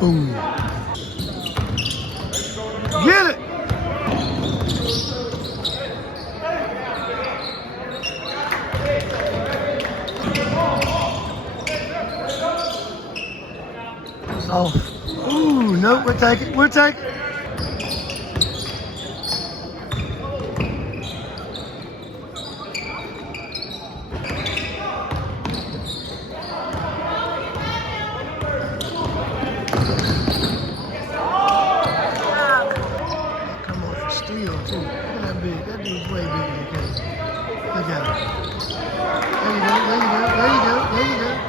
Boom. Get it. It's off. Ooh, nope, we'll take it. We'll take it. Come on for steal, too. Look at that big. That dude's way bigger than Casey. Look at him. There you go, there you go, there you go, there you go.